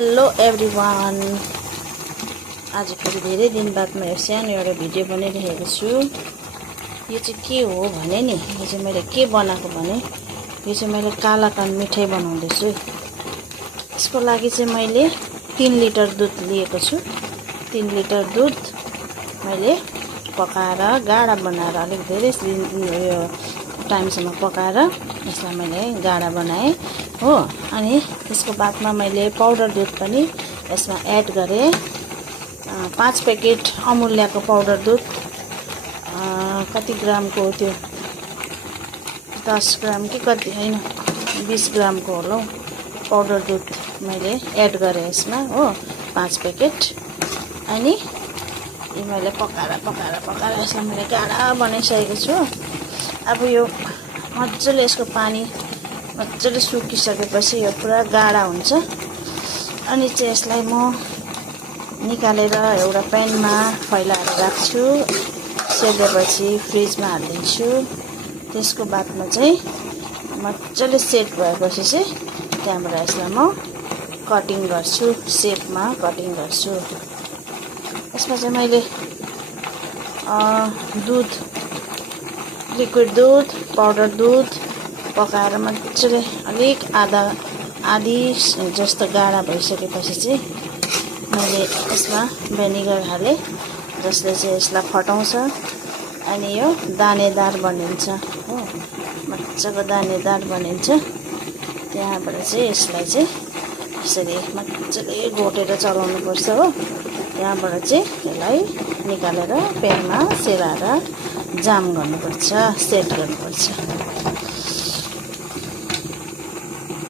Hello everyone, आज फेरि धेरै दिन बादमा यो सानो एउटा भिडियो बनाइरहेको छु। यो चाहिँ के हो भने नि, यो चाहिँ मैले के बनाएको भने यो चाहिँ मैले कालाकान मिठाई बनाउँदैछु। यसको लागि चाहिँ मैले 3 लिटर दुध लिएको छु। 3 लिटर दुध मैले पकाएर गाढा बनाएर अलिक धेरै यो टाइमसम्म पकाएर यसलाई मैले गाढा बनाएँ हो। अनि त्यसको बादमा मैले पाउडर दुध पनि यसमा एड गरेँ। 5 प्याकेट अमुल्याको पाउडर दुध, कति ग्रामको त्यो 10 ग्राम कि कति हैन 20 ग्रामको होला हौ पाउडर दुध मैले एड गरेँ यसमा हो, 5 प्याकेट। अनि यो मैले पकाएर यसलाई मैले गाढा बनाइसकेको छु। अब यो मजाले यसको पानी मजाले सुकिसकेपछि यो पुरा गाढा हुन्छ। अनि चाहिँ यसलाई म निकालेर एउटा प्यानमा फैलाएर राख्छु। सेलेपछि फ्रिजमा हालिदिन्छु। त्यसको बादमा चाहिँ मजाले सेट भएपछि चाहिँ त्यहाँबाट यसलाई म कटिङ गर्छु, सेपमा कटिङ गर्छु। यसमा चाहिँ मैले दुध, लिक्विड दुध, पाउडर दुध पकाएर मजाले अलिक आधी जस्तो गाढा भइसकेपछि चाहिँ मैले यसमा भिनेगर हालेँ, जसले चाहिँ यसलाई फटाउँछ अनि यो दानेदार बनिन्छ हो, मजाको दानेदार बनिन्छ। त्यहाँबाट चाहिँ यसलाई चाहिँ यसरी मजाले घोटेर चलाउनु पर्छ हो। त्यहाँबाट चाहिँ यसलाई निकालेर प्यानमा सेलाएर जाम गर्नुपर्छ, सेट गर्नुपर्छ।